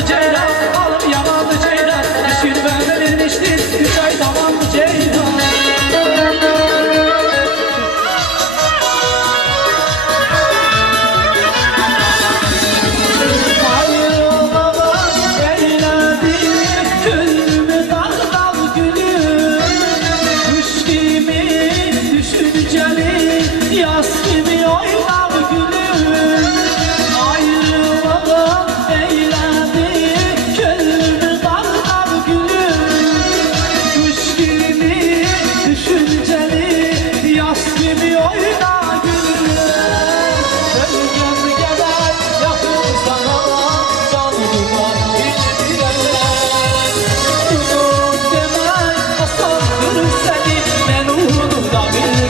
zamanlı ceylan, alım yamanlı ceylan, 3 gün böyle vermiştir, 3 ay zamanlı ceylan. Yaz gibi oynar gülüm, ayrılmadan eğlendi, gönlümü darlar gülüm. Kuş gibi düşünceli, yaz gibi oynar gülüm. Gölgem gelir yakın sana, canlıma hiç bilemez. Unut demek asandır seni, ben unuda bilmem.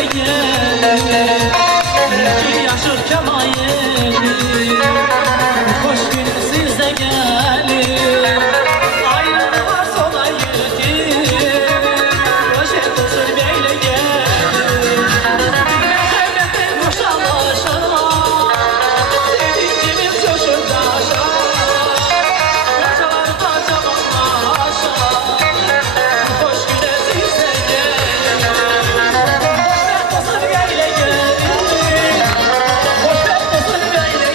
böyle gelir ki yaşır kemayeli hoş gün size gelir ayrılığı var sona yedir hoş etsin böyle gelir mehebbetin boşalaşa sevincimiz coşur taşa parçalar parçalanlaşa hoş güne size gelir hoş etsin böyle gelir hoş etsin böyle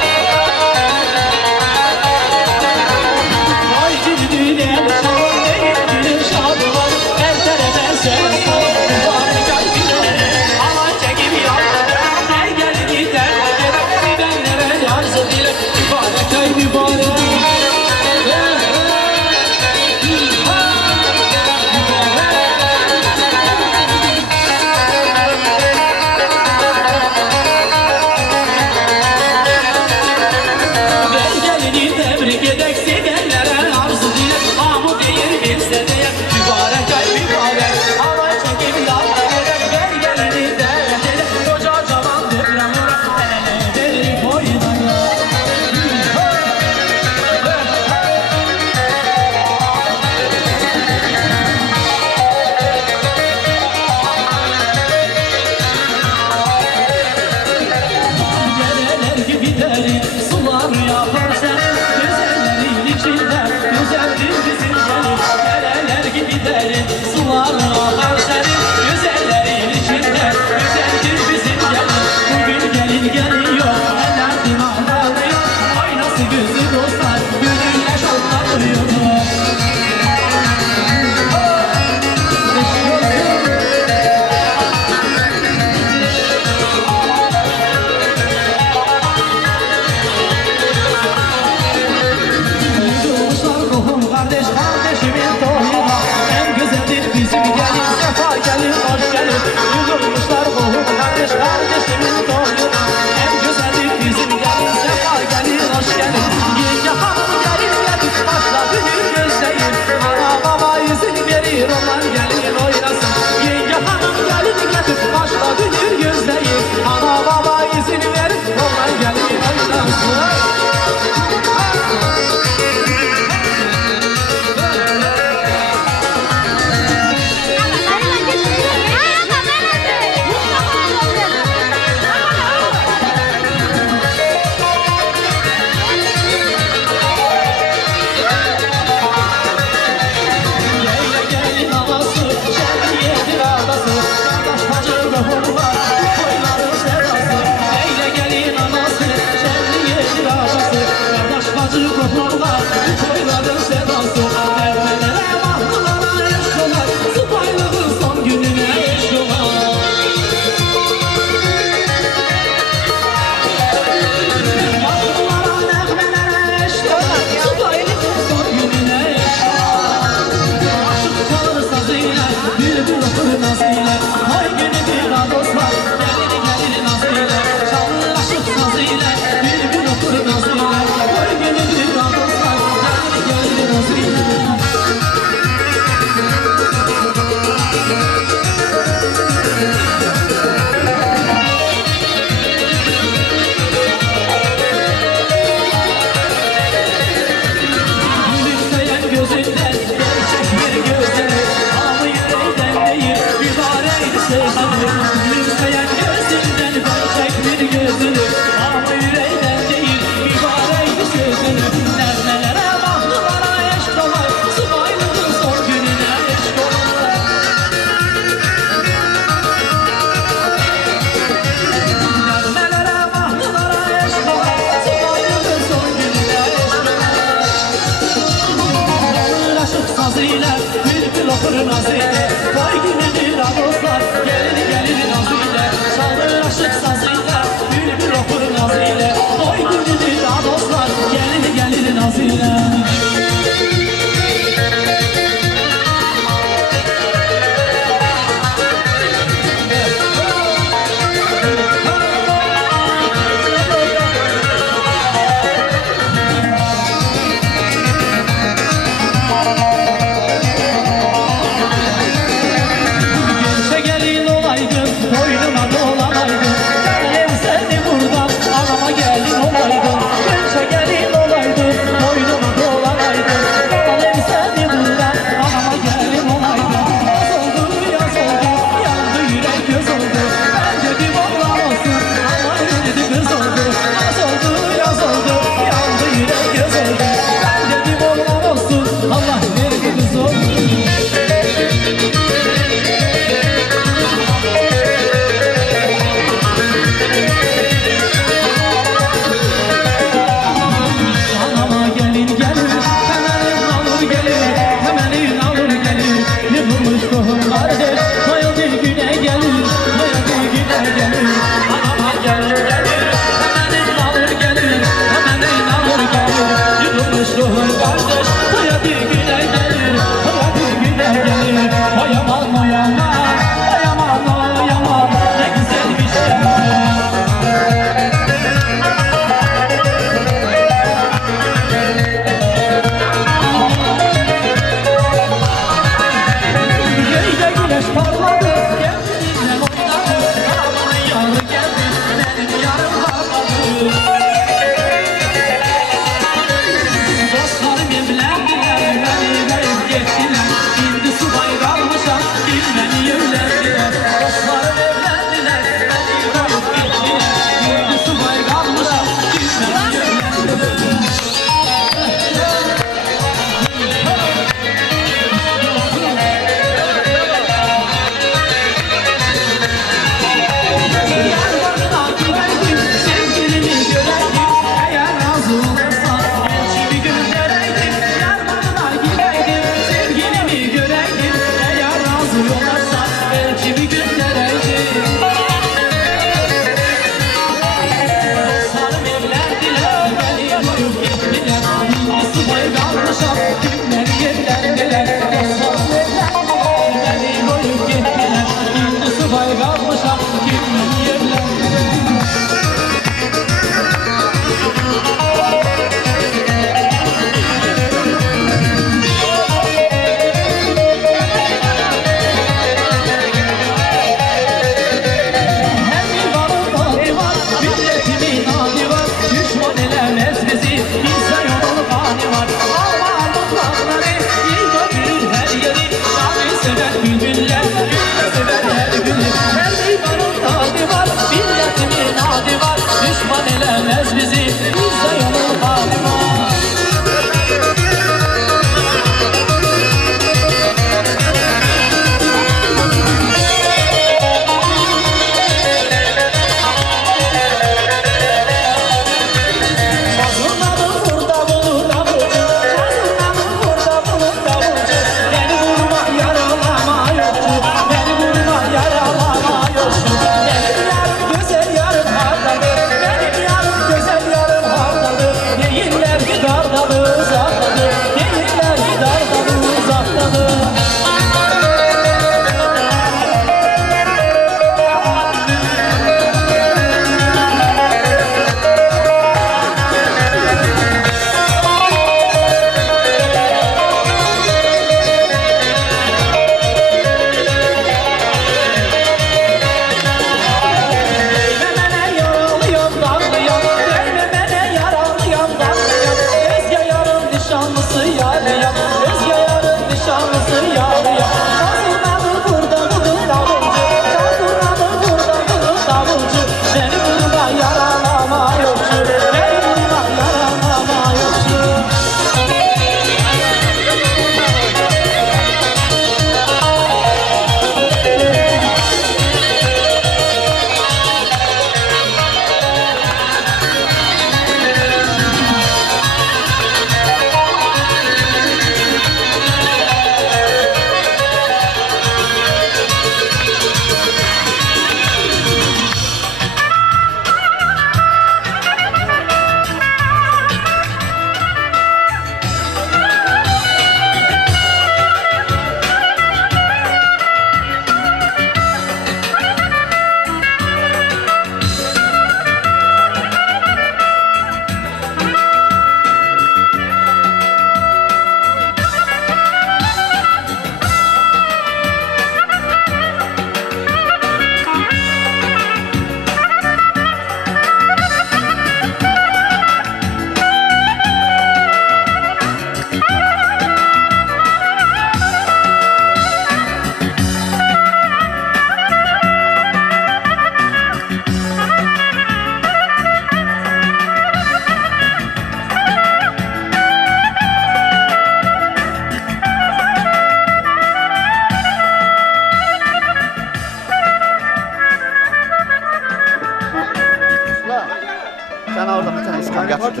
Bana orada bir tane iskam getirdi.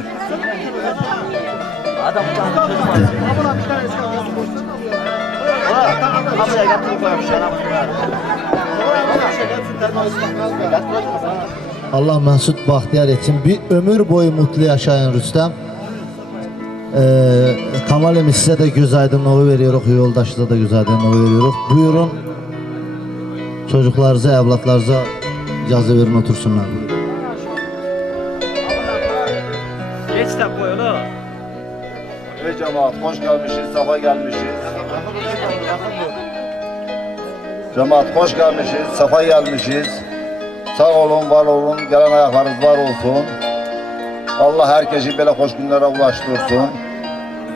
Adam bir tane çocuk var. Buna bir tane iskam getirdi. Buraya getirip koymuş. Allah Mesut Bahtiyar için bir ömür boyu mutlu yaşayın Rüstem. Kamal Emin size de göz aydınlığı veriyoruz. Yoldaşlığa da göz aydınlığı veriyoruz. Buyurun çocuklarınıza, evlatlarınıza icazə verin otursunlar. Geç de koy oğlum. Ey cemaat, hoş gelmişiz, safa gelmişiz. Cemaat, hoş gelmişiz, safa gelmişiz. Sağ olun, var olun, gelen ayaklarınız var olsun. Allah herkesi böyle hoş günlere ulaştırsın.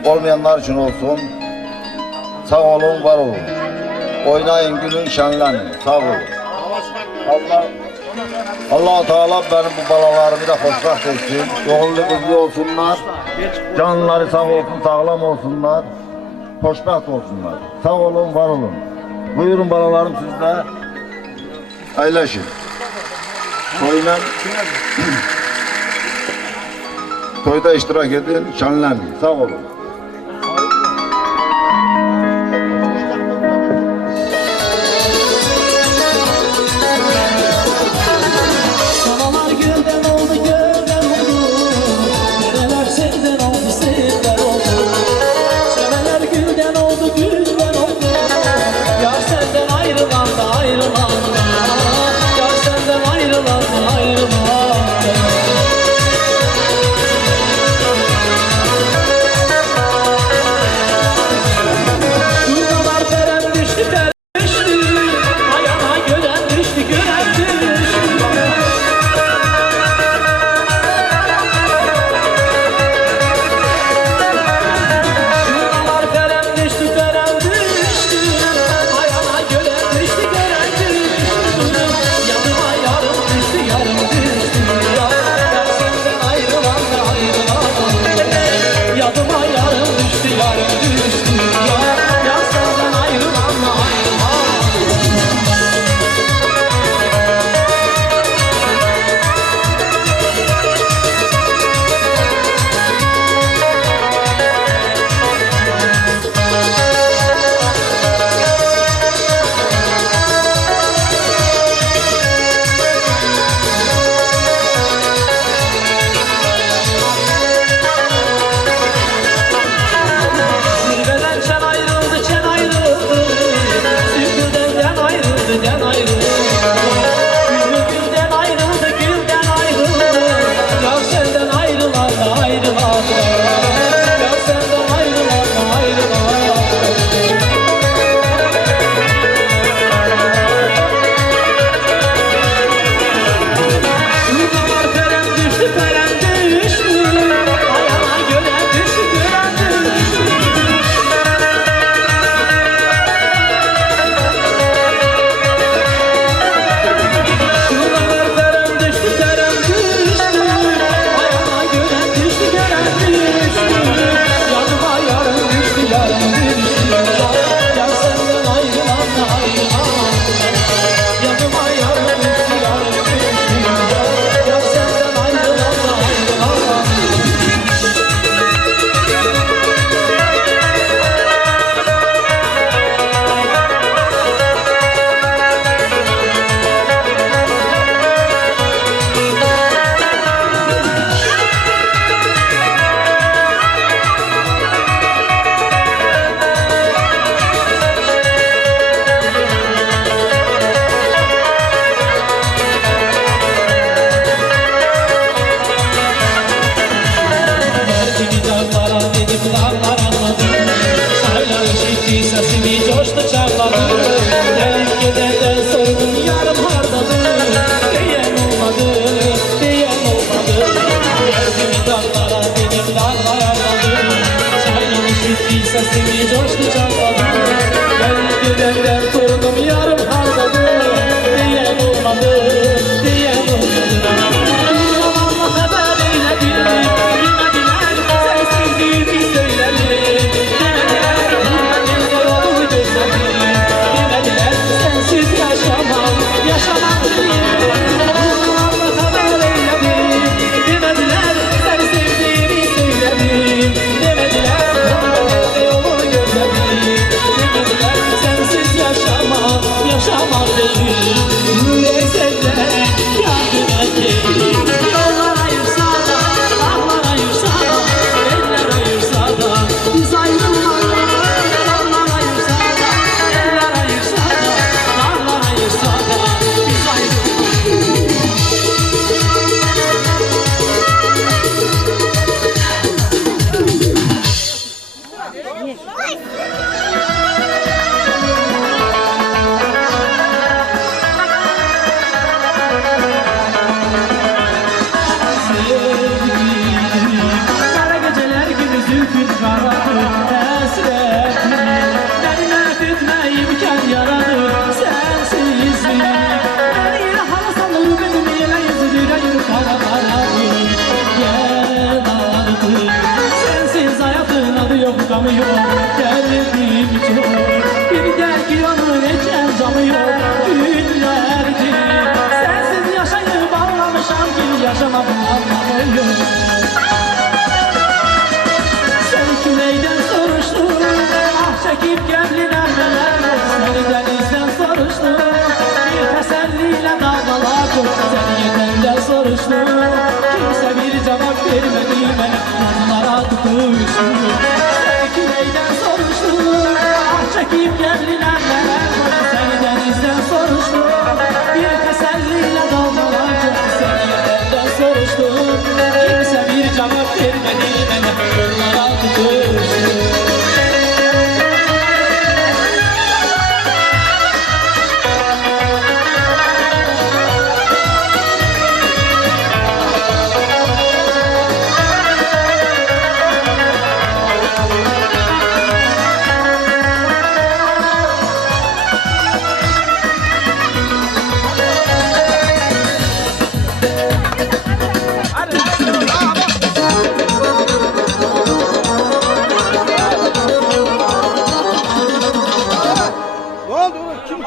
Olmayanlar için olsun. Sağ olun, var olun. Oynayın, gülün, şenlenin. Sağ olun. Allah Teala benim bu balalarımı da hoşbaht etsin. Doğullu kızlı olsunlar. Canları sağ olsun, sağlam olsunlar. Hoşbaht olsunlar. Sağ olun, var olun. Buyurun balalarım sizde. Paylaşın. Toyda iştirak edin, şenlenin. Sağ olun. Sanalar gülden oldu, gölden oldu. Nereler senden oldu, senden oldu. Seveler gülden oldu, gülden oldu. Yar senden ayrılan da ayrılan da. Yar senden ayrılan da ayrılan da. yaşamamın anlamı yok. Seni küleyden soruştum, ah çekip gəldin əlmələr. Seni denizden soruştum, bir təsəlliyle dalgaladım. Seni yetəndə soruştum, kimse bir cevap vermedi mənə, yanlara tutuştum. Seni küleyden soruştum, ah çekip gəldin əlmələr. Seni denizden soruştum, bir təsəlliyle dalgaladım. Seni yetəndə soruştum, kimse bir cevap vermedi mənə, yanlara tutuştum. Ne oldu oğlum? Kim?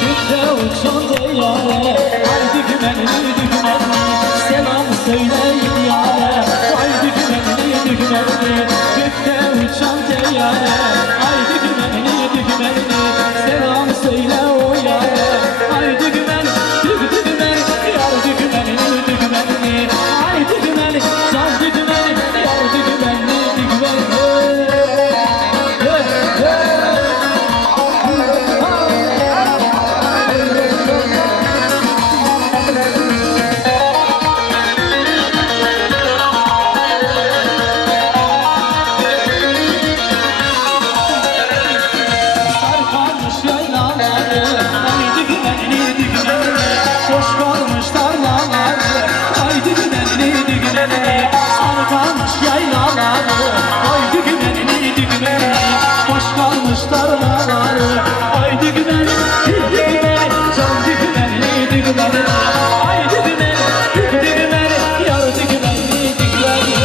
Gökte uçan teyyare, haydi güvenli düğmenli, selam söyleyin yâre, haydi güvenli düğmenli. Gökte uçan teyyare, haydi güvenli düğmenli, selam söyle o yâre, haydi güvenli düğmenli, yardı güvenli düğmenli, haydi güvenli, candı güvenli, yardı güvenli düğmenli. Sarkarmış yaylaları, haydi güvenli düğmenli, boş kalmış tarlaları, haydi güvenli düğmenli. Sarkarmış yaylaları, haydi güvenli düğmenli, boş kalmış tarlaları, haydi güvenli düğmenli, candı güvenli düğmenli, haydi güvenli düğmenli, yardı güvenli düğmenli.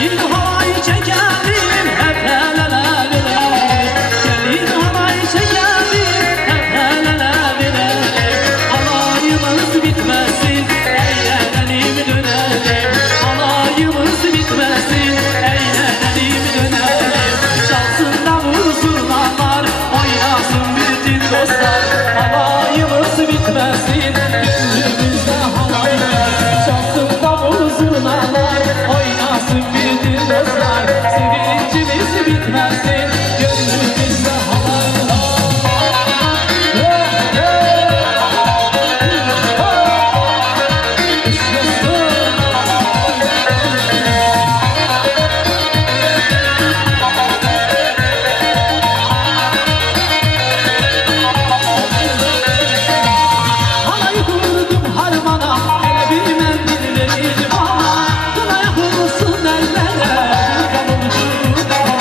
Gelin havayı çekerim hep el ele verelim. Gelin havayı çekerim hep el ele verelim. Alayımız bitmesin, eğlenelim dönelim. Alayımız bitmesin, eğlenelim dönelim. Çalsın davul zurnalar, oynasın bütün dostlar. Alayımız bitmesin, gönlümüzde halay ver. Çalsın davul zurnalar, oynasın bütün dostlar. Sevincimiz bitmesin, gönlümüzde halay var. Halayı kurdum harmana, hele bir mendil verin bana. Kınaya kurulsun ellere, kavurdu bana.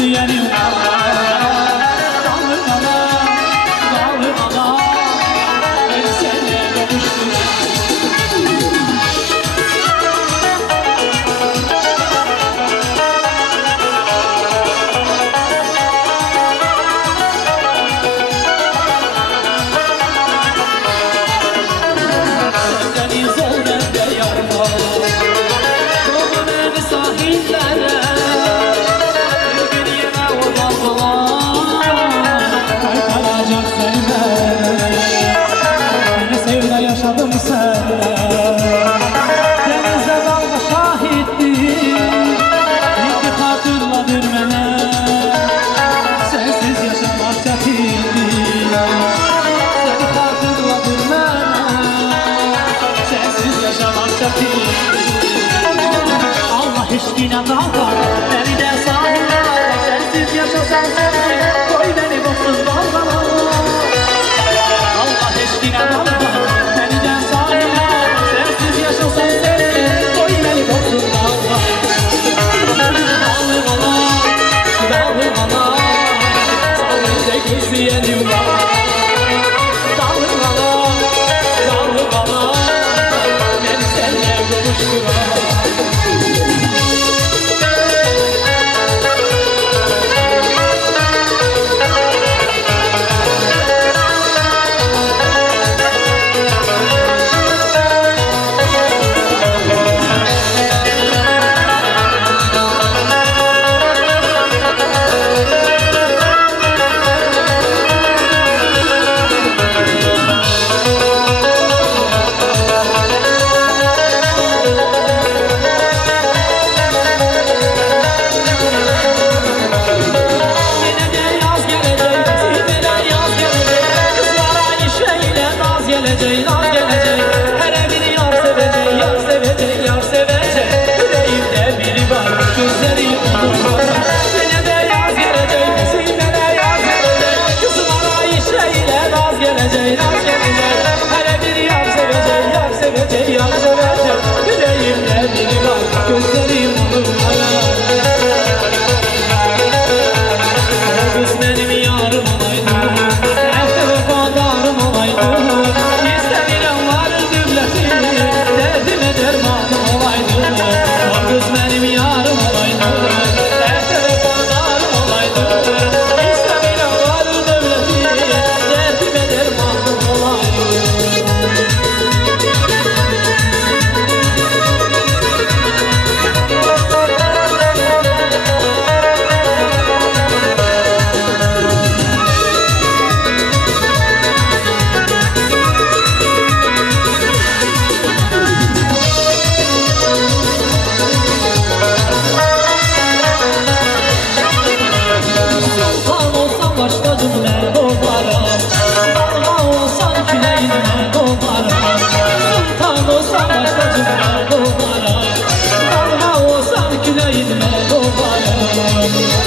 gözleyenim Dalır ana ben seninle kavuştum Yaşadım senle Denizde dalga şahittim İlk hatırladır mene Sensiz yaşamak çetindir Seni hatırladır mene Sensiz yaşamak çetindir Allah eşkine dalga Beni de sahile alma Sensiz yaşasam sensiz Koy beni baksız dalgalara Allah eşkine dalga Gözleyenim Dalır bana Ben seninle kavuşturam Gözlerim olur Kız benim yarım olaydı Ehte vefadarım olaydı İstediğim var cümlesi Derdime dermanım olaydı Kız benim yarım olaydı Ehte vefadarım olaydı İstediğim var cümlesi Derdime dermanım olaydı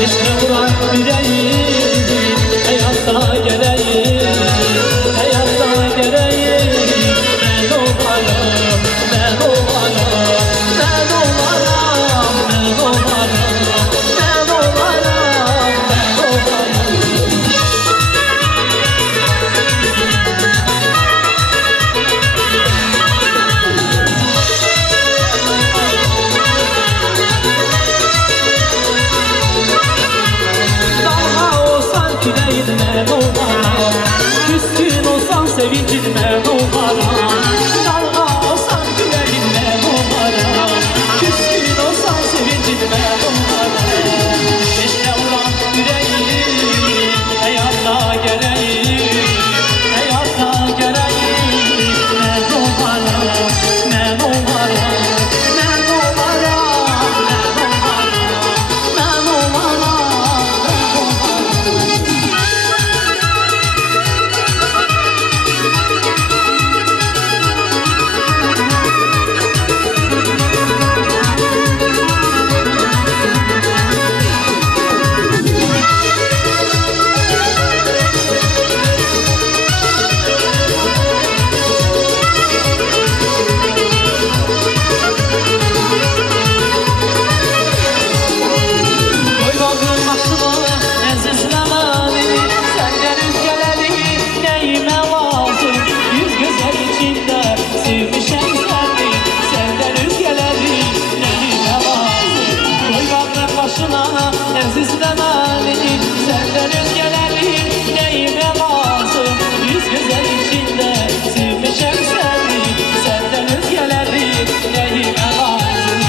İşte vuran yüreğim Hayatta geleyim Hayatta geleyim Ben olarım Ben olarım Ben olarım Ben olarım Ben olarım Ben olarım Dalga əzizlə məni, səndən özgələri nəyimə lazım? Yüz gözəl içində sevmişəm səni, səndən özgələri nəyimə lazım?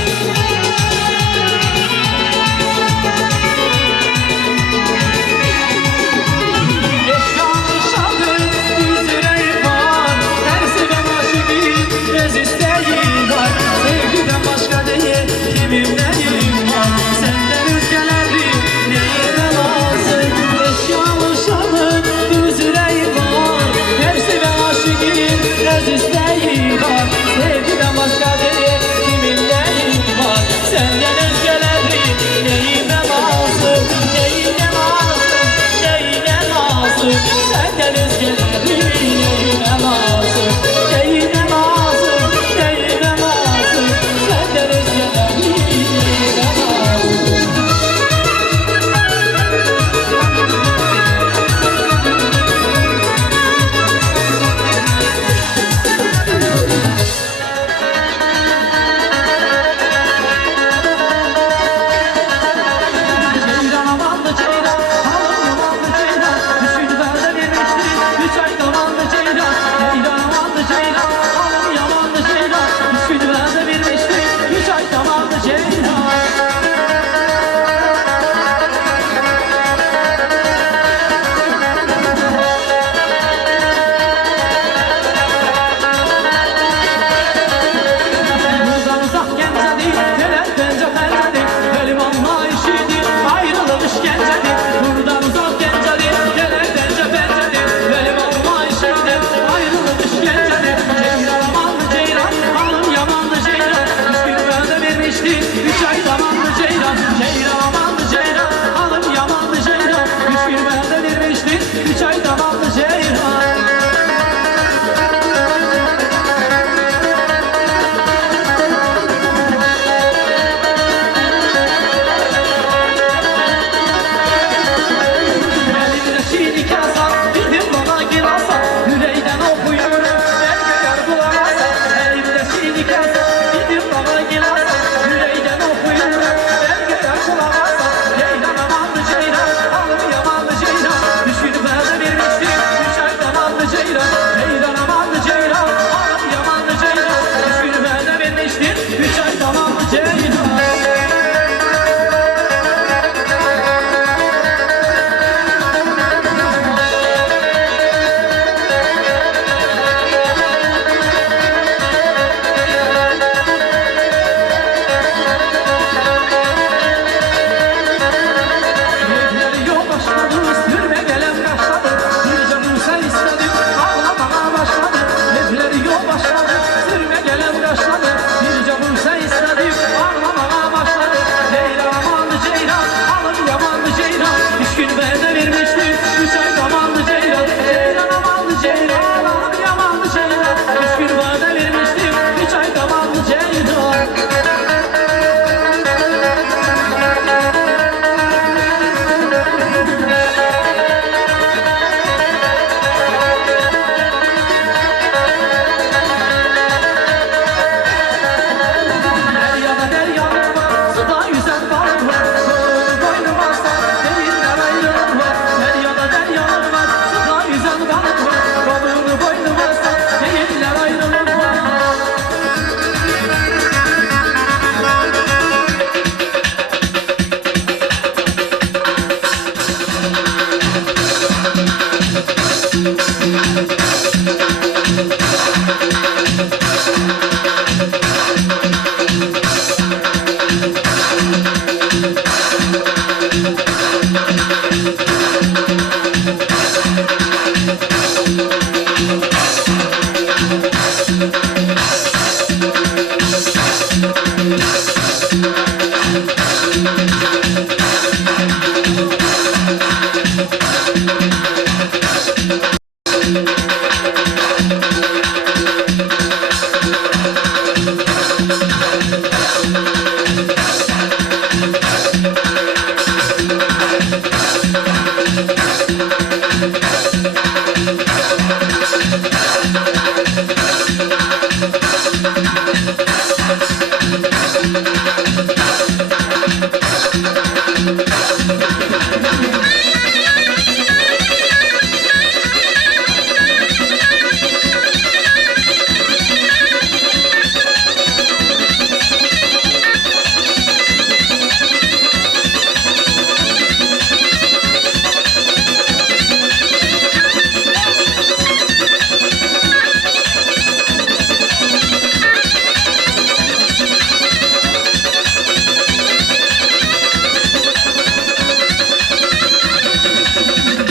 Eşyanı şadır, üzürəyi var, hər sevən aşıqın öz istəyi var. Sevgidən başqa deyil, kimim nəyim var? Səndən özgələri nəyimə lazım? Eşyanı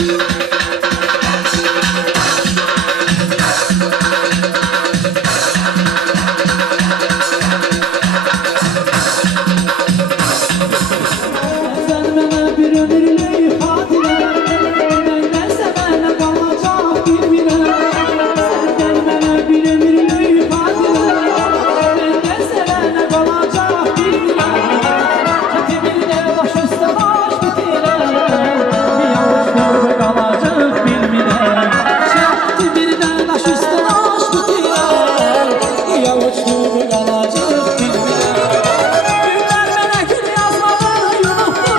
Sen bana bir ömürlük hatıra, benden sevene kalacak bir bina. Senden bana bir ömürlük hatıra, benden sevene kalacak bir bina. Katiminde baş üstte baş bitire, bir avuç kalacak bir bina. Katiminde baş üstte baş bitire, bir avuç kalacak bir bina. Günler bana gül yazmadı yunuttu,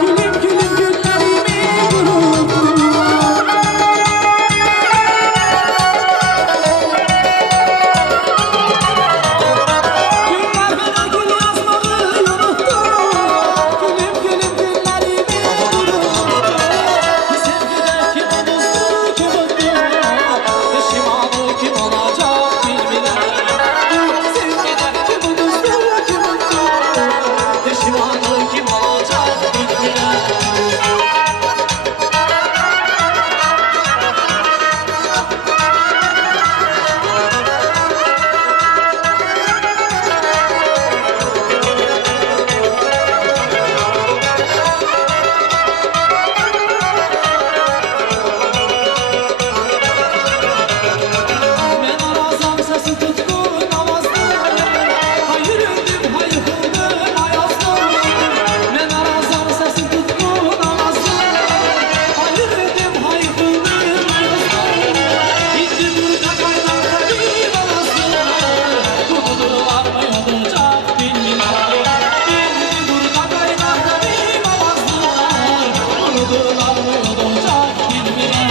gülüm gülüm günlerimi unuttu. Günler bana gül yazmadı yunuttu, gülüm gülüm günlerimi unuttu. Sevgide kim unuttu, kim unuttu, pişmanı kim olacak bilmem. Sevgide kim unuttu, kim unuttu, pişmanı kim olacak bilmem. Ben arazam sesi tutkun namazlı, hay yürüdüm hay yıkıldım ayazlı. Ben arazam sesi tutkun namazlı, hay yürüdüm hay yıkıldım ayazlı. İndim burada kaynakta bir balazlı, kudular mı yolacak bilmem. İndim burada kaynakta bir balazlı, kudular mı yolacak bilmem.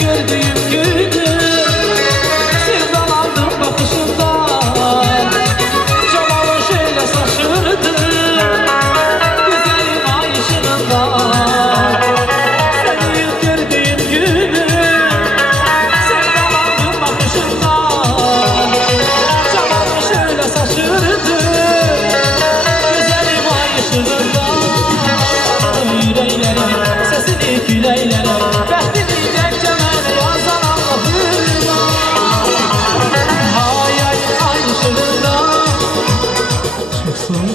gördüğüm günü sevdalandım bakışından. Cemalın şöyle şaşırdı güzelim ay ışığından. Seni ilk gördüğüm günü sevdalandım bakışından. Cemalın şöyle şaşırdı güzelim ay ışığından. Yüreğlerim sesini küleylerim bəxtini cəmcəməni yazan Allah'ına. Ay ay ay ışığından çıksın.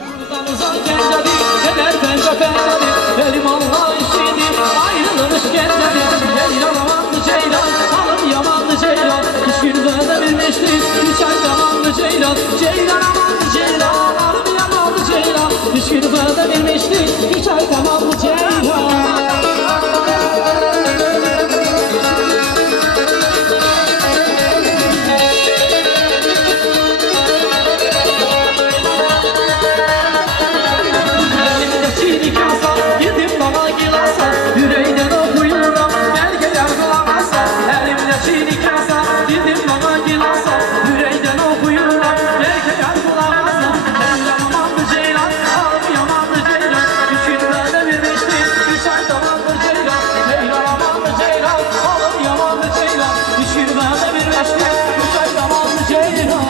Buradan uzak gəncədir, qədər pəncə pəncədir, elim Allah işidir, ayrılmış gəncədir. Ceylan amandı ceylan, alım yamandı ceylan, üç gün böyle bilmişdik, üç ay zamandı ceylan. Ceylan amandı ceylan, alım yamandı ceylan, üç gün böyle bilmiştik, üç ay zamandı ceylan. Elimdeki nikasa, yedim bana gilasa, yüreğden okuyuram, belgeler bulamazsa. Elimdeki nikasa, yedim bana gilasa, yüreğden okuyuram, belgeler bulamazsa. Ceylan amandı ceylan, alım yamandı ceylan, üç gün böyle bilmiştik, üç ay zamandı ceylan. Ceylan amandı ceylan, alım yamandı ceylan, üç gün böyle bilmiştik, üç ay zamandı ceylan.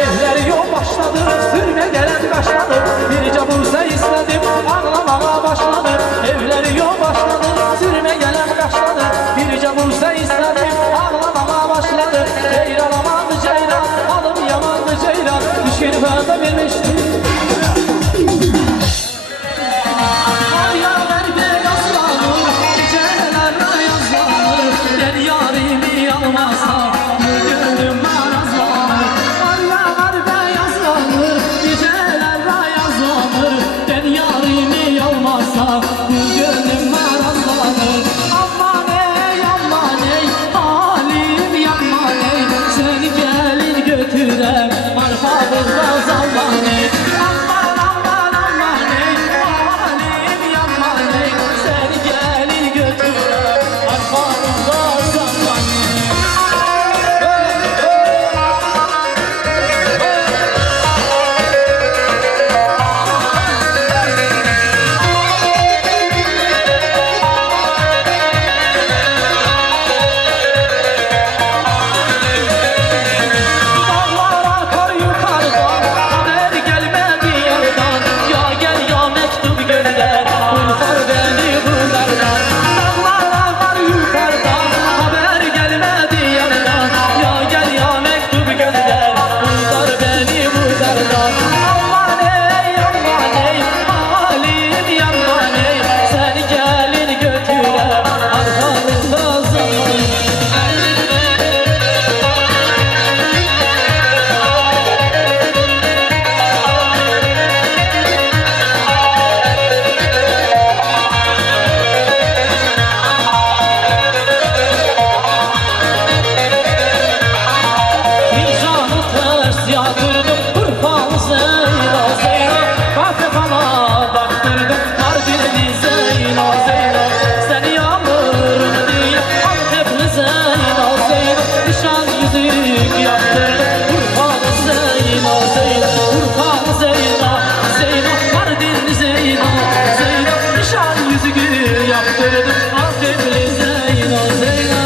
Evleri yol başladı, sürme gelen başladı, birce bulsa istedim, ağlamaya başladı. Evleri yol başladı, sürme gelen başladı, birce bulsa istedim, ağlamaya başladı. Ceylan amandı ceylan, alım yamandı ceylan, üç gün böyle bilmiştim. Ayağlar beyazlanır, geceler ayazlanır, gel yarimi almazsa gönlüm marazlanır. Ayağlar beyazlanır, geceler ayazlanır, gel yarimi almazsa gönlüm marazlanır. Aman ey halim yaman ey, seni gelin götürem arpamızda zaman ey. Aman aman ey halim yaman ey, seni gelin götürem arpamızda zaman ey. Dağlar akar yukarıdan, haber gelmedi yardan. Ya gel ya mektup gönder, kurtar beni bunlardan. Dağlar akar yukarıdan, haber gelmedi yardan. Ya gel ya mektup gönder, kurtar beni bunlardan. Aman ey halim yaman ey, seni gelin götürem arkamızda zaman. Vicdanı ters yatırdım, Urfalı Zeyla Zeyla. Bakıfama baktırdım, Mardinli Zeyla Zeyla. Seni yağmurun diye Antepli Zeyla Zeyla. Nişan yüzük yaptırdım, Urfalı Zeyla Zeyla. Urfalı Zeyla Zeyla, Mardinli Zeyla Zeyla. Nişan yüzük yaptırdım, Antepli Zeyla Zeyla.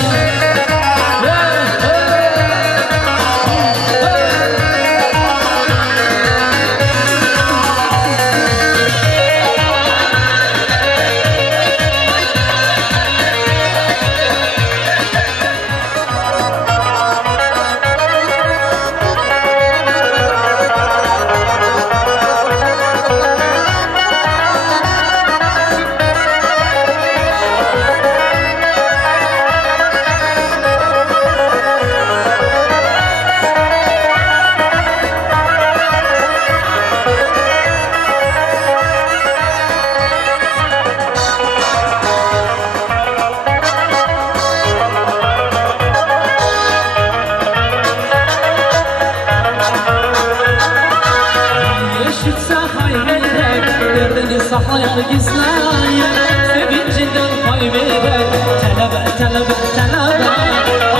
safalar gizleye Sevincinden pay verer Telebe, telebe, telebe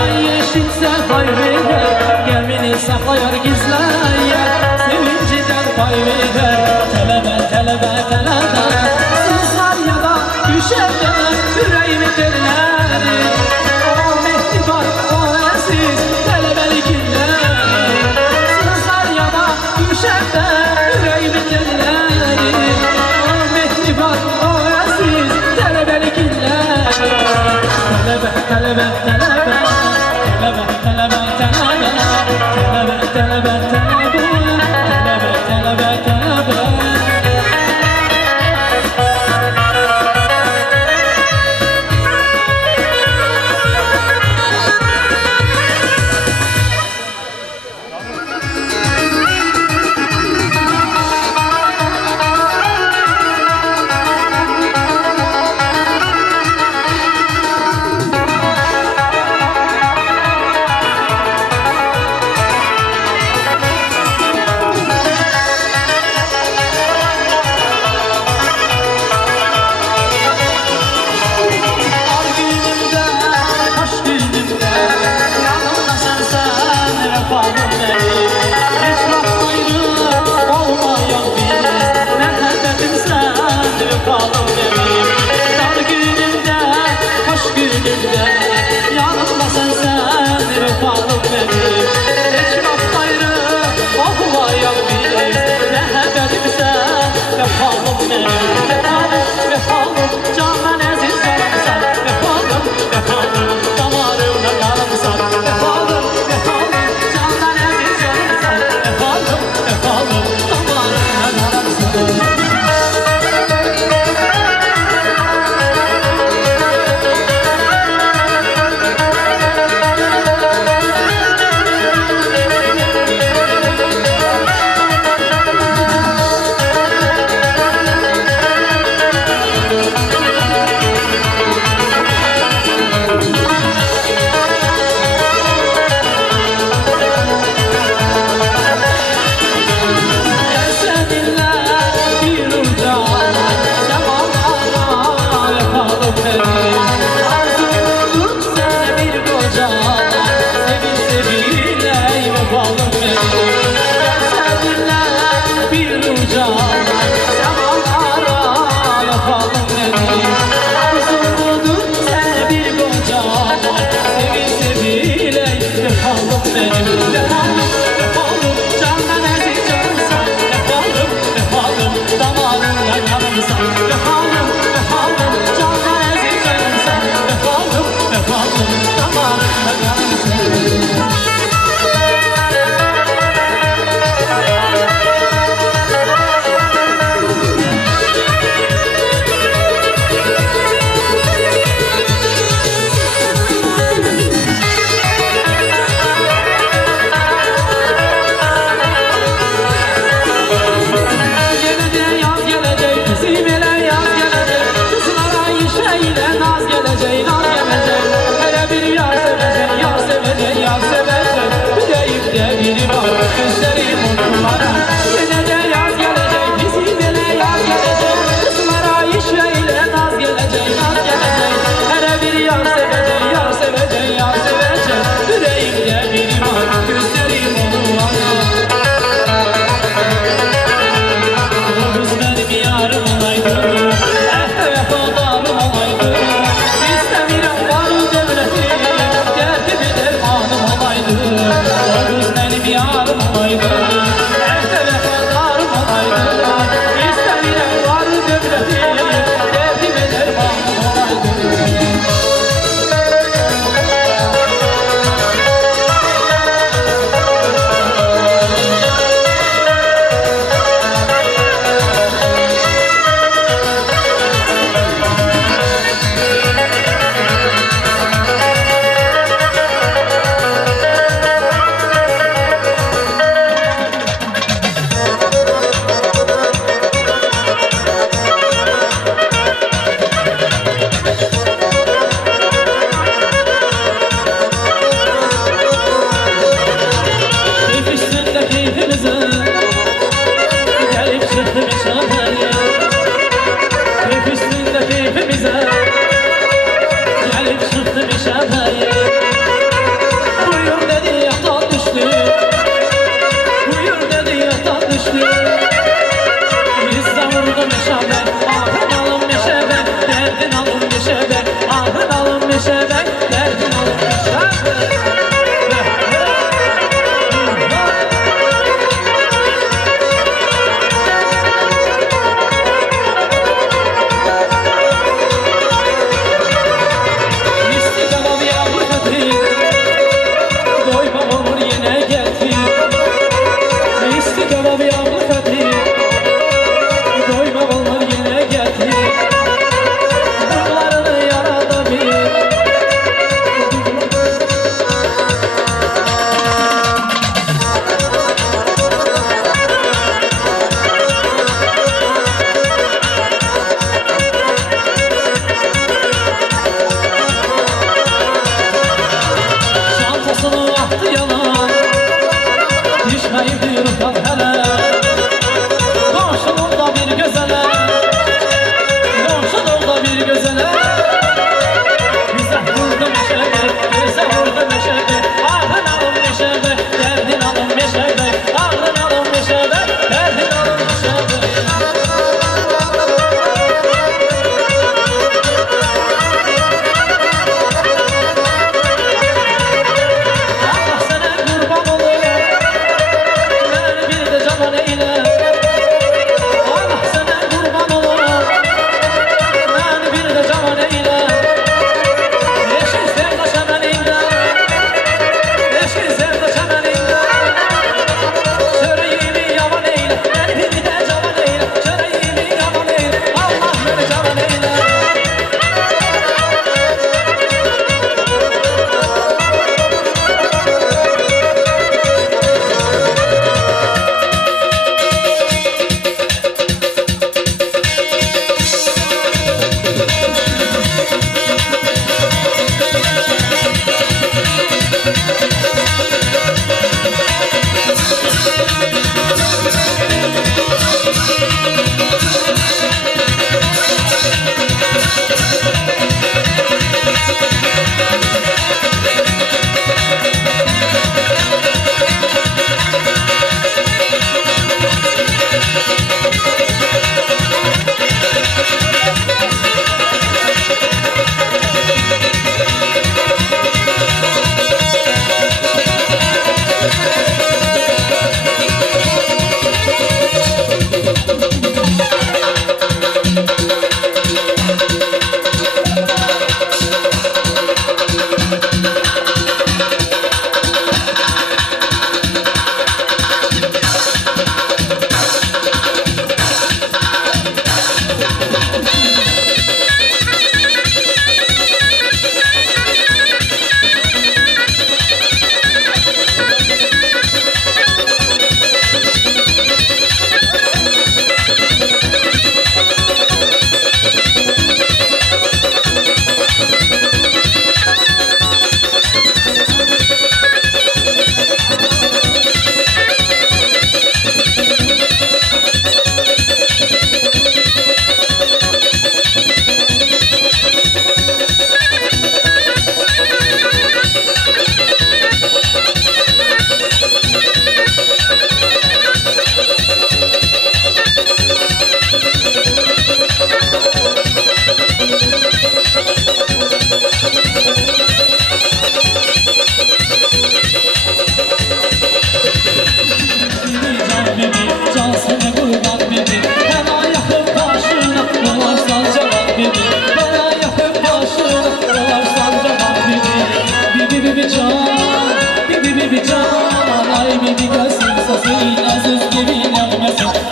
Ay yeşilse pay verer Gemini saklayar gizleye Sevincinden pay verer Telebe, telebe, telebe Sızlar ya da düşer ya yüreğimi derleri O mehribar, o aziz telebelik illeri Sızlar ya da düşer de yüreğimi derleri O mehribar, o aziz telebelik illeri Telebe, telebe, telebe Telebe, telebe, telebe Telebe, telebe, telebe Telebe, telebe, telebe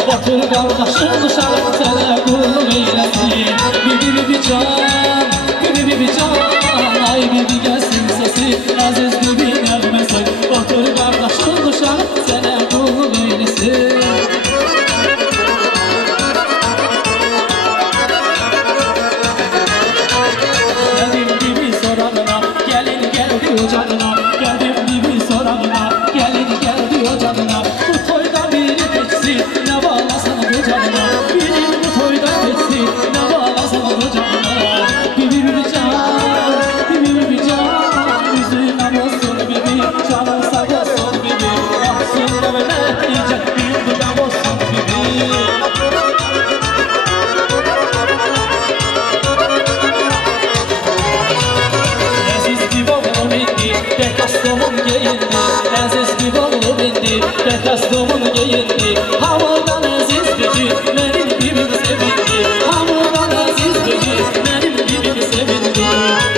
Otur kardeşim dışarı sana kulluk eylesin. Bibi can, bibi can. Ay bibi gelsin sesi aziz bibi gelmesin. Otur kardeşim dışarı sana kulluk eylesin. Geldim bibi sorarına, gelin geldi ocağına. Geldim bibi sorarına, gelin geldi ocağına. Bu toyda biri geçsin, ne bağlasın ocağına. Benim bu toyda geçsin, ne bağlasın ocağına. Bibi can, bibi can. Yüzüne olsun bibi, canın sağ olsun bibi. Aksın da ne diyecek bir dudam olsun bibi. Aziz gibi oğlum indi, Bekastomun giyindi. Aziz gibi oğlum indi, Bekastomun giyindi. Havadan aziz biri, benim gibimi sevindi. Havadan aziz biri, benim gibimi sevindi.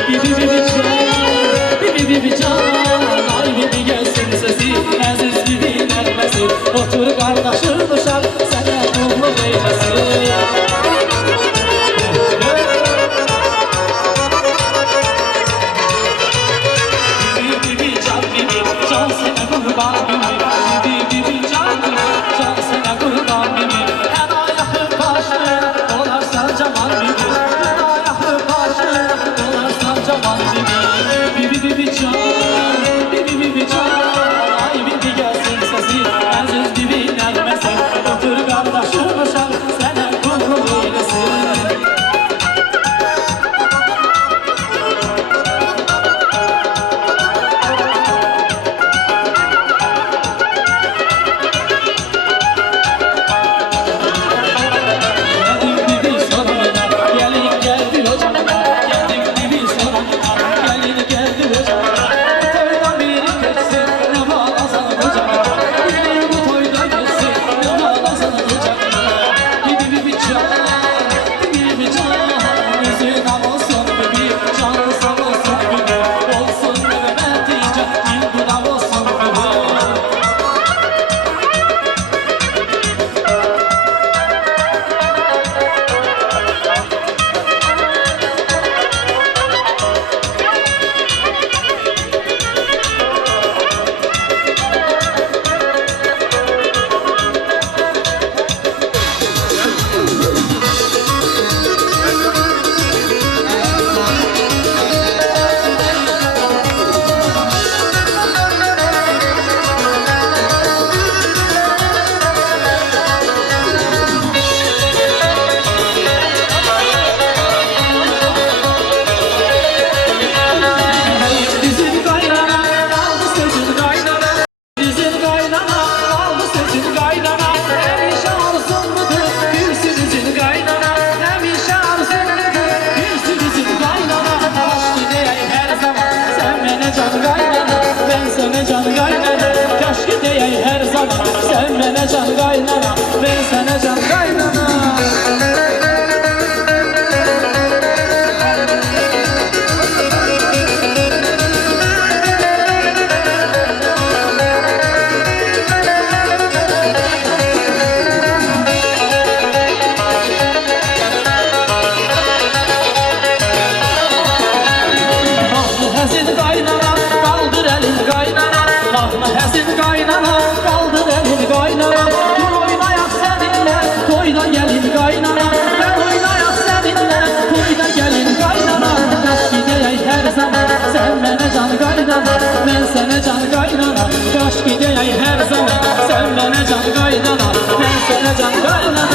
Bibi can, bibi can. Ay bibi gelsin sesi, aziz bibi gelmesin. Otur kardeşim dışarı, sana kulluk eylesin. Bibi can, bibi can sana kurban bibi. Bibi can, can sana kurban bibi. Her ayakı başı olarsan caman bibi. Her ayakı başı olarsan caman bibi. Bibi can, bibi can. Ay bibi gelsin sesi, aziz bibi gelmesin. Otur kardeşim dışarı, sana kulluk eylesin. canım, sen mənə can qaynana, ben sənə can qaynana. Həsin qaynana, qaldır əlin qaynana, Mahnı həsin qaynana, qaldır əlin qaynana. Dur oynayaq səninlə, toyda gəlin qaynana, Gel oynayaq səninlə, toyda gəlin qaynana. Qaç gidəyək hər zaman, sən mənə can qaynana, mən sənə can qaynana. Qaç gidəyək hər zaman, sən mənə can qaynana, mən sənə can qaynana.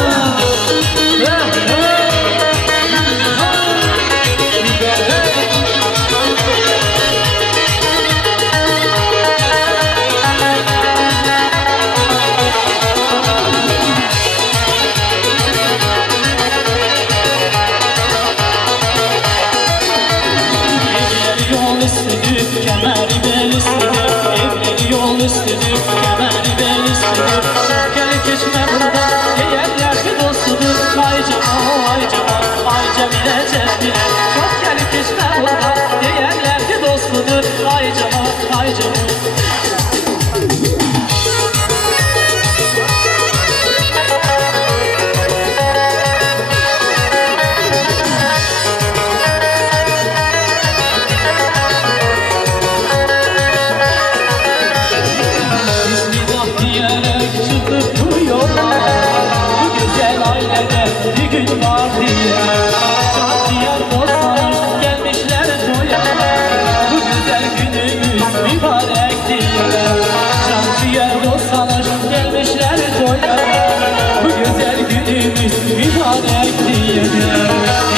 Kemeri bel üstüdür, evleri yol üstüdür, kemeri bel üstüdür. Çok gel geçme burada, diğerler bir dostudur. Ay cama, ay cama, ay cemile cemile. Çok gel geçme burada, diğerler bir dostudur. Ay cama, ay cama. Bir gün var diye Can ciğer dostlar gelmişler toya. Bu güzel günümüz mübarek diye Can ciğer dostlar gelmişler toya. Bu güzel günümüz mübarek diye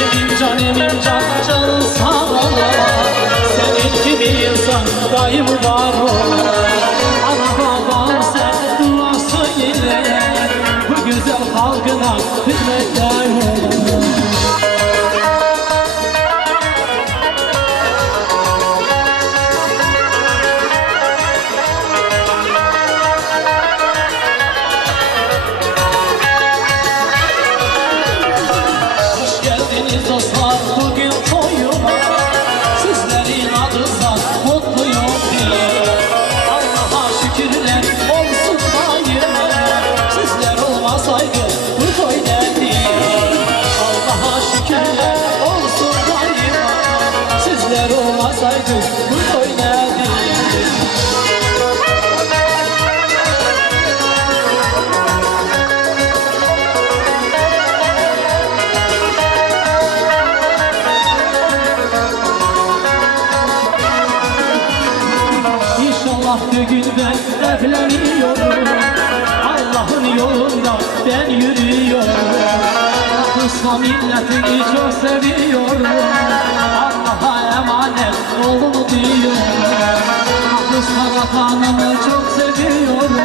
Emin can canın sağ ola. Senin gibi insan daim var ola. Ana babam sen duası ile bu güzel halkına hizmetler olur. Hoş geldiniz dostlar bugün toyuma. Sizlerin adınıza mutluyum diye. Allah'a şükürler olsun daima. Sizler olmasaydı bu toy nerede? Allah'a şükürler olsun daima. Sizler olmasaydı bu toy nerede? İnşallah bugün ben evleniyorum. Allah'ın yolunda ben yürüyorum. Kısa milletini çok seviyorum. Allah'a emanet olun diyorum. Kısa vatanımı çok seviyorum.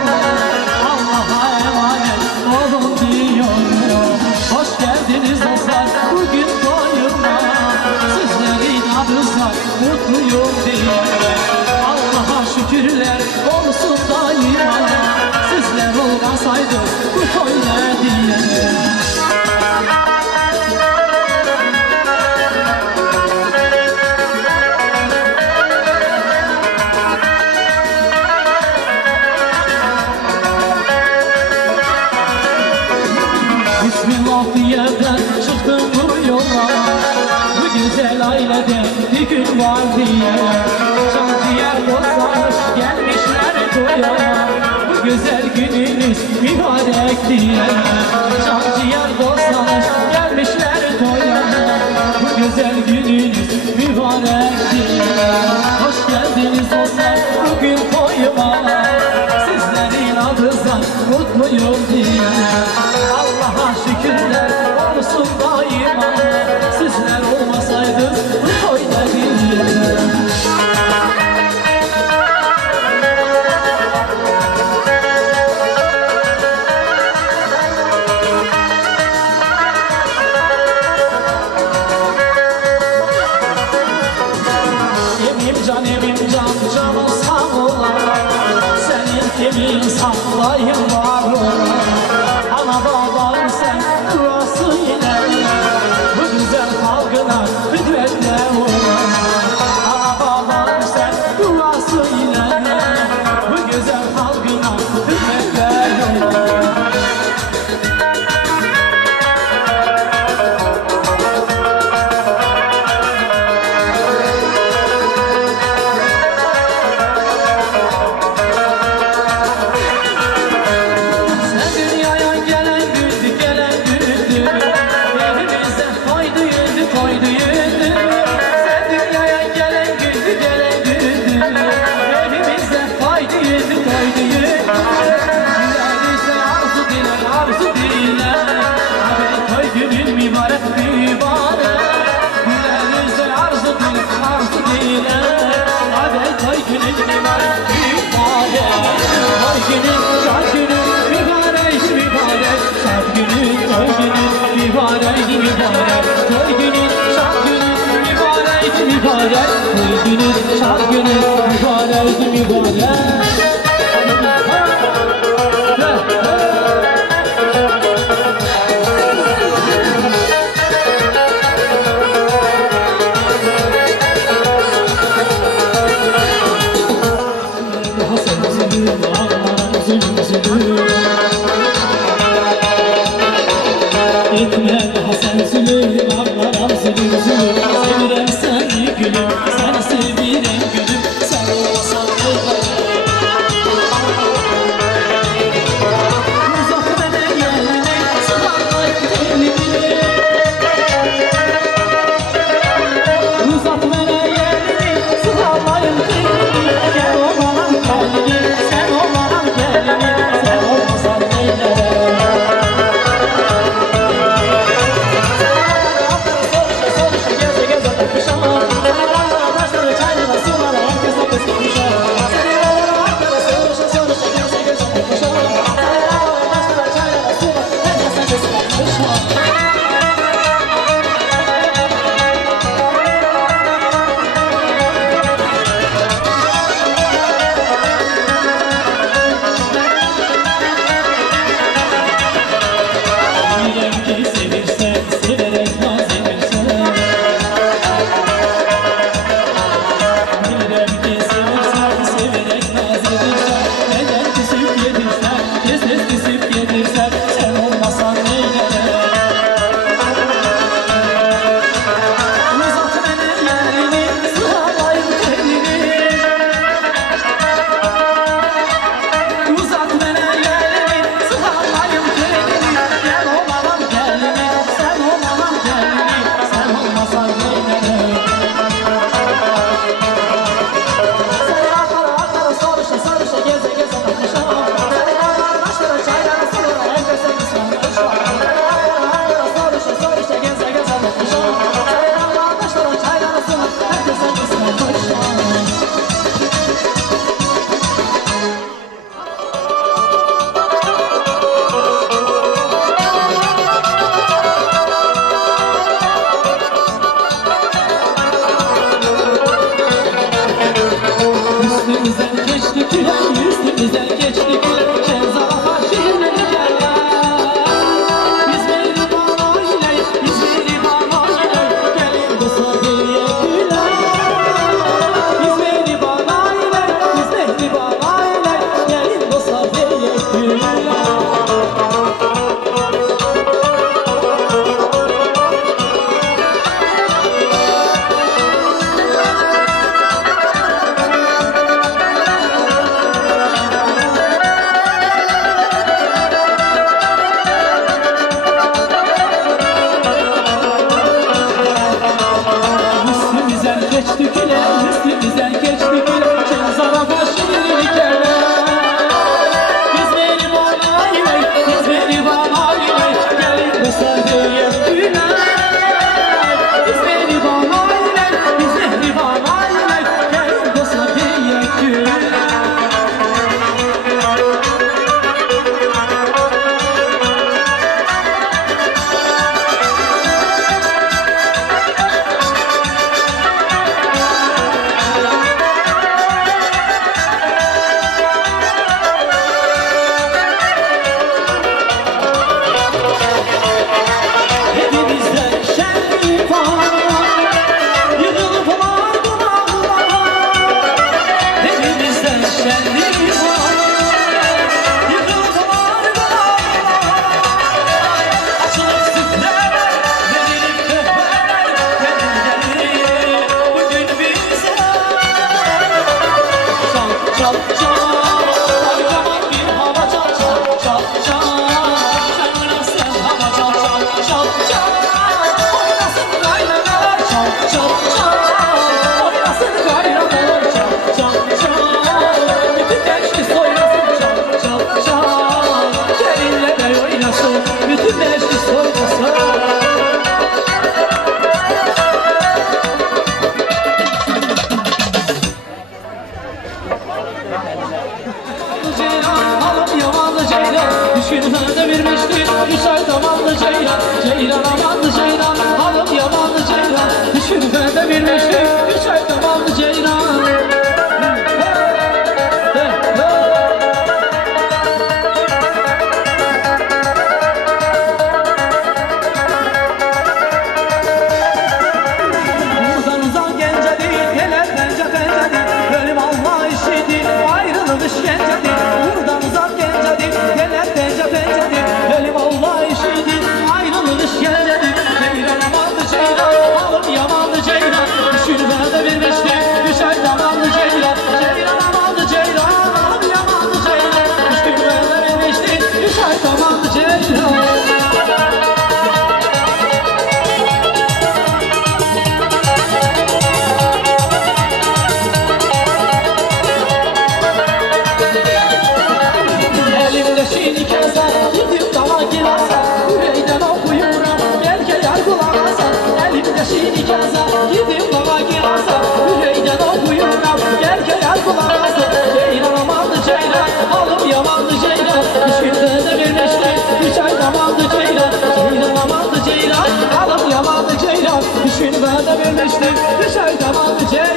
Allah'a emanet olun diyorum. Hoş geldiniz dostlar bugün toyuma. Sizlerin adınıza mutluyum diye. Allah'a şükürler olsun daima. Sizler olmasaydı bu toy ne diye. Bismillah diyeden çıktım bu yola. Bu güzel ailede bir gün var diye. Can ciğer dostlar gelmişler toya. Bu güzel günümüz mübarek diye. Can ciğer dostlar gelmişler toya. Bu güzel günümüz mübarek diye. Hoş geldiniz dostlar bugün toyuma. Sizlerin adınıza mutluyum diye. Allah'a şükürler olsun daima. Sizler olmasaydınız bu toy ne diye. Emim can canım için saklayayım varlığını. Ana baban sen duası ile bu güzel halkına hürmetle vurma. Ana baban sen duası ile bu güzel halkına hürmetle vurma. Etme Hasan Zülüm, ağlarım zülüm zülüm. Sevirem seni gülüm, seni sevirem gülüm. Sen olmasan uzak bana gelme, sıkmayın elini. Uzak bana gelme, sıkmayın elini. Gel oğlanım gelini, sen oğlanım gelini. Sen olmasan neylere. ceylan Düşünmede bilmişti üç ay zamanlı ceylan Ceylan amanlı ceylan hanım yamanlı ceylan Düşünmede bilmişti üç ay zamanlı ceylan Buradan uzak gence değil gelir bence bence değil Ölüm Allah işidir ayrılık işkencedir Buradan uzak gence değil gelir bence bence değil Ölüm Allah işidir ayrılık işkencedir Ceylan amanlı ceylan alım yamanlı ceylan Düşünmede bilmişti üç ay zamanlı ceylan Ceylan amanlı ceylan alım yamanlı ceylan Düşünmede bilmişti üç ay zamanlı ceylan Elimde şiir keser, gidip dala girersen Yüreğden okuyuram, belki yar kulağırsan Elimde şiir keser, gidip dala girersen Yüreğden okuyuram, belki yar kulağırsan Ceylan amanlı ceylan, alım yamanlı ceylan Düşünde de birleşti, üç ay zamanlı ceylan Ceylan amanlı ceylan, alım yamanlı ceylan Düşünde de birleşti, üç ay zamanlı ceylan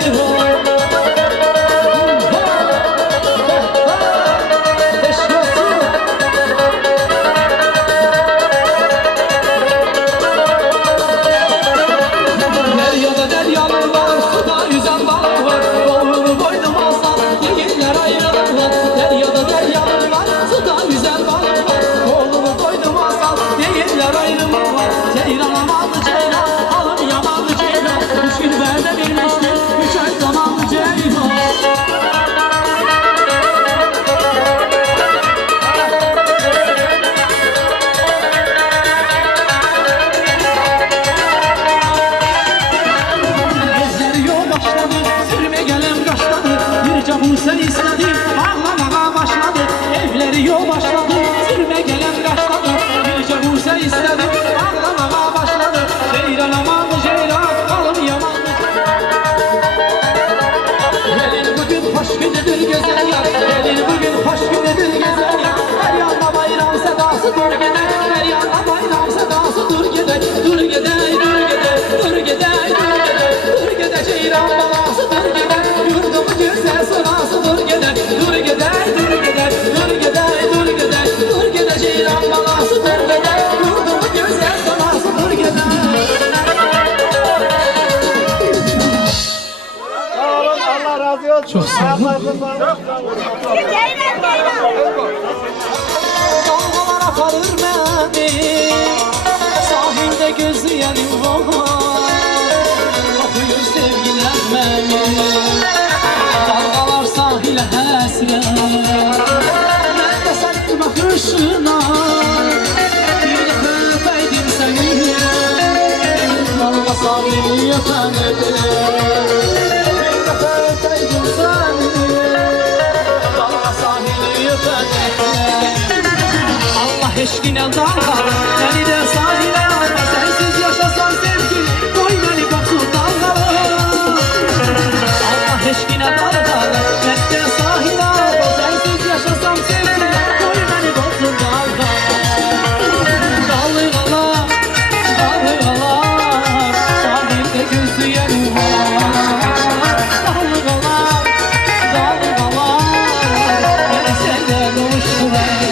Deryada deryalar var, suda yüzen balık var Boğulu boynum alsam, yiğitler ayrılırlar Deryada deryalar var, suda yüzen balık var Boğulu boynum alsam, yiğitler ayrılırlar Ceylan amanlı ceylan, alım yamanlı ceylan Düşünmede bilmişti, üç ay zamanlı ceylan Gözleri yol başladı, sürme gelen kaşladı Bir camı sen istedin, ağlamaya başladı Evleri yol başladı, sürme gelen kaşladı Bir camı sen istedin, ağlamaya başladı Ceylan amanlı ceylan, alım yamanlı Gelin bugün hoş günüdür güzel yar Gelin bugün hoş günüdür güzel yar Her yanda bayram sedası dur gede Her yanda bayram sedası dur gede Dur gede, dur gede, dur gede, dur gede Dur gede ceylan balası dur gede Yurdumu güzel sırası dur gede Dur gede, dur gede, dur gede, dur gede Dur gede ceylan balası dur gede Yurdumu güzel sırası dur gede Sağ olun, Allah razı olsun. Çok sağ olun. Dalgalar aparır beni Sahilde gözleyenim var Bakıyor sevgiler beni Dalgalar sahile hasret Ben de senin bakışına Bir de öpeydim seni Dalga sahili öpemedi Bir de öpeydim seni Dalga sahili öpemedi Allah eşkine dalgalı Beni de sahile alma Sensiz yaşasam sevgi Koy beni kopsun dalgalı Allah eşkine dalgalı Beni de sahile alma Sensiz yaşasam sevgi Koy beni kopsun dalgalı Dalgalar, dalgalar Sahilde gözleyenim var Dalgalar, dalgalar Beni senden uçtular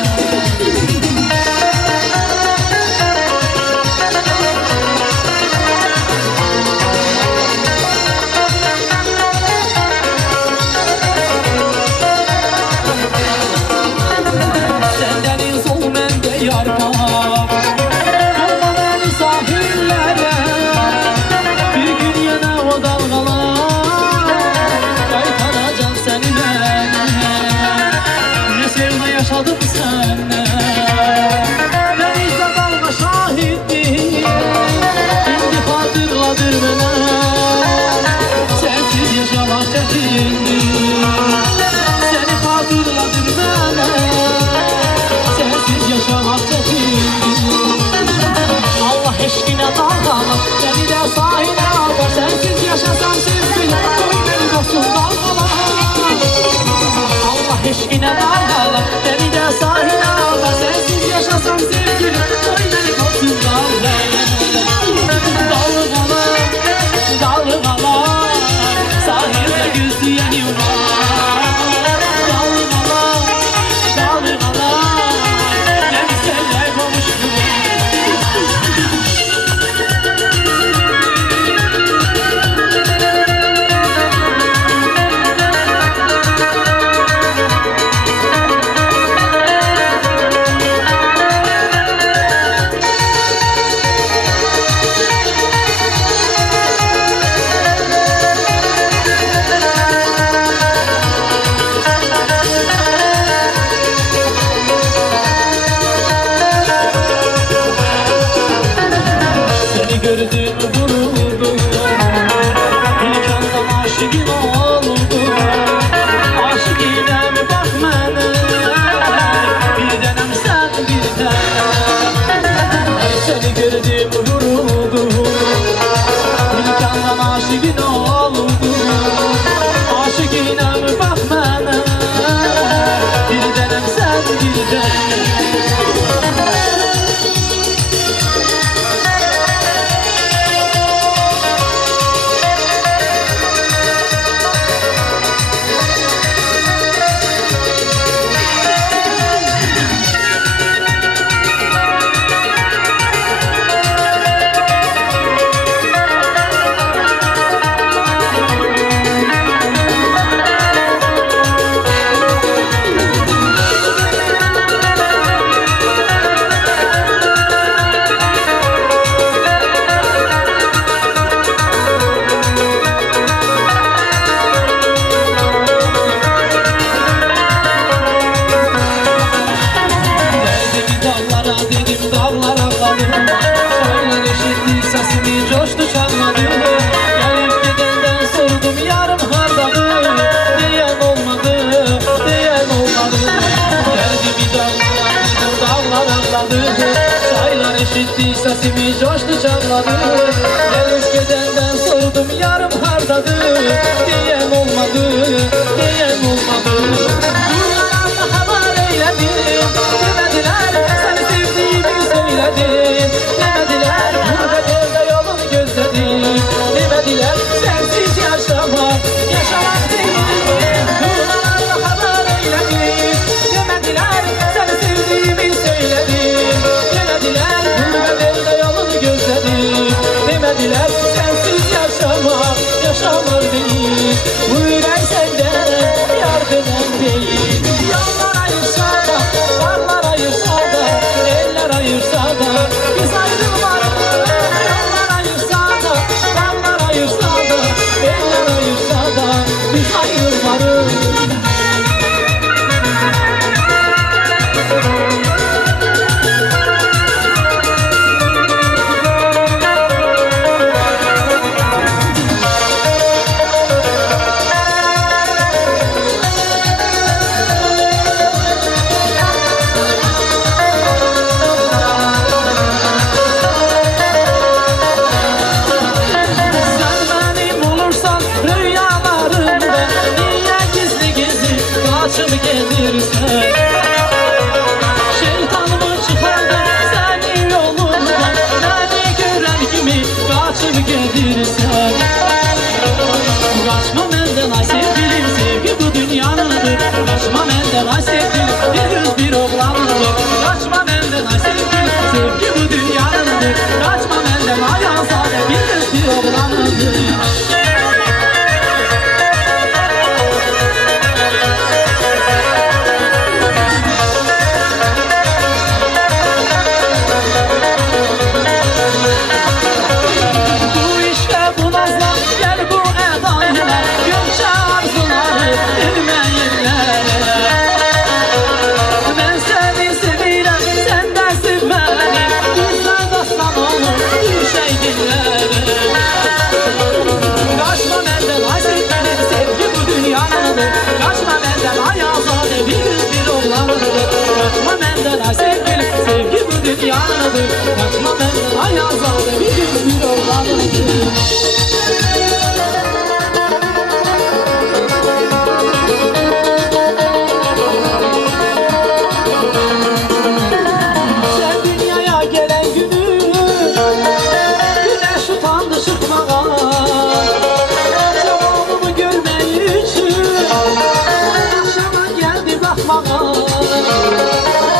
çalmadı. Çaylar eşitti sesimi coştu çalmadı. Gelip gidenden sordum yarım hardadır. Diyen olmadı, diyen olmadı. Derdimi dağlar anladı. Çaylar eşitti sesimi coştu çalmadı. Gelip gidenden sordum yarım hardadır. Diyen olmadı, diyen olmadı. Duyulanlarla haber eyledim. Demediler seni sevdiğimi söyledim. Demediler gurbet elde yolunu gözledim. Demediler sensiz yaşamak, yaşamak değil. Duyulanlarla haber eyledim. Demediler seni sevdiğimi söyledim. Demediler gurbet elde yolunu gözledim. Demediler sensiz yaşamak, yaşamak değil. Bu yürek senden yardım değil. Yollar ayırsa da, varlar ayırsa da, eller ayırsa da biz ayrılmarız. Yollar ayırsa da, varlar ayırsa da, eller ayırsa da biz ayrılmarız. Sen benim olursan rüyalarımda niye gizli gizli kaçıp gelirsen? Şeytanımı çıkardım senin yolundan, beni gören gibi kaçıp gelirsen. Kaçma benden ay sevgilim, sevgi bu dünyanındır. Kaçma benden ay sevgilim, bir yüz bir oğlanındır. Kaçma benden ay sevgilim, sevgi bu dünyanındır. Kaçma benden ay azade, bir yüz bir oğlanındır. Bu iş ve bu nazla, gel bu edayla, gökçe arzuları bilmeyenlere. Ben seni sevirem, sen de sev beni. Bizler dostlar olur, bir şey dinlerim. Kaçma benden ay sevgilim, sevgi bu dünyanındır. Kaçma benden ay azade, bir yüz bir oğlanındır. Kaçma benden ay sevgilim, sevgi bu dünyanındır. Kaçma benden ay azade, bir yüz bir oğlanındır. Sen dünyaya gelen günü güneş utandı çıkmağa. Cevabımı görmeyi için akşama geldi bakmağa.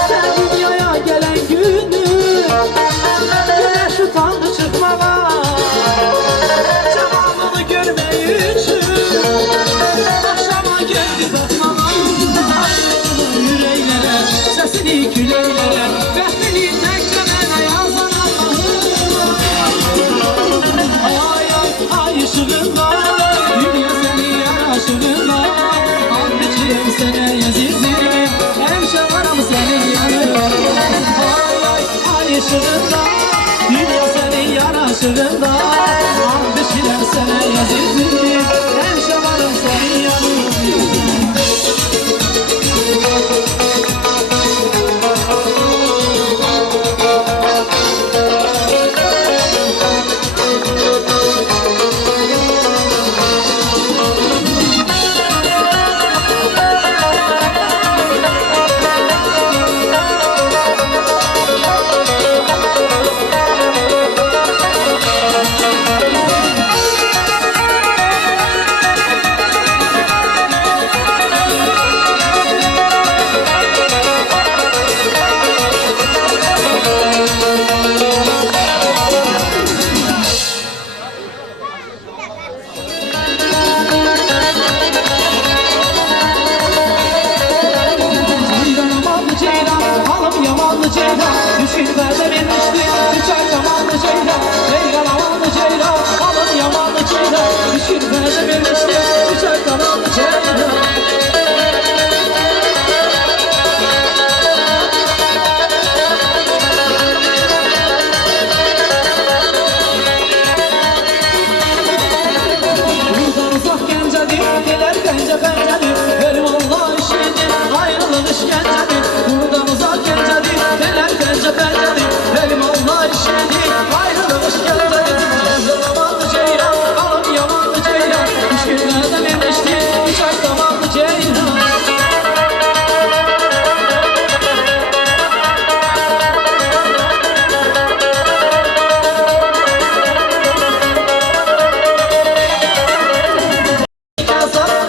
Sen dünyaya gelen günü güneş utandı çıkmağa. Cevabımı görmeyi için akşama geldi bakmağa. Yüreğlere sesini küleylere, kahveni teklemene yazan Allah'ım. Ay ay ay ışığında, dünya seni yaraşığında. And içerim sana yazizim, hemşevarım senin yanında. Ay ay ay ışığında, dünya seni yaraşığında. And içerim sana yazizim, hemşevarım senin yanında. pencedir buradan uzak gencedir neler pence pencedir benim Allah işidir ayrılık işkencedir Ceylan amandı ceylan alım yamandı ceylan üç günlerden enişti üç ay zamandı ceylan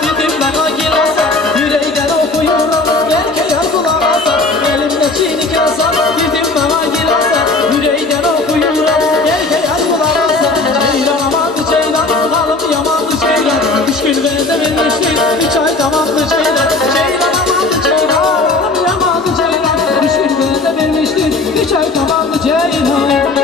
Dedim bana girasa yüreğden okuyurum Belki yargılamasa elimdeki nikasa Dedim bana girasa yüreğden okuyurum Belki yargılamasa Ceylan amandı ceylan alım yamandı ceylan Üç gün bende vermiştik üç ay tamamdı ceylan Ceylan amandı ceylan alım yamandı ceylan Üç gün bende vermiştik üç ay tamamdı ceylan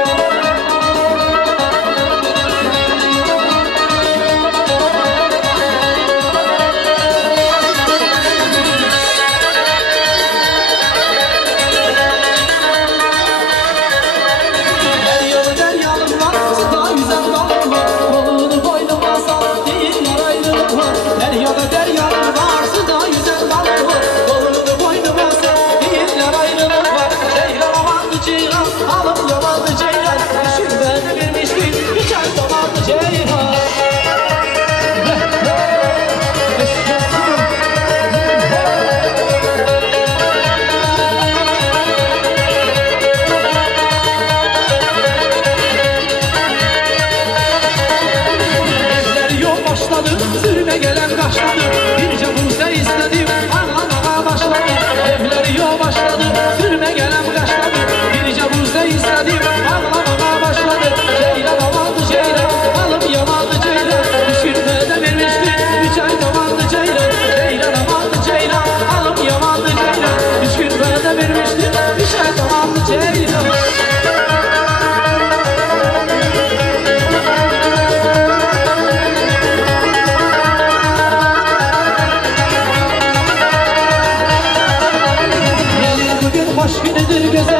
Sürüme gelen kaçladı Bir cabuse istedim Anlamaya başladı Evleri yol başladı Sürüme gelen kaçladı Bir cabuse istedim Anlamaya başladı Ceylan amandı ceylan Alım yamandı ceylan Üç gün bede vermişti Üç ay zamandı ceylan Ceylan amandı ceylan Alım yamandı ceylan Üç gün bede vermişti Üç ay zamandı ceylan Hoş günüdür güzel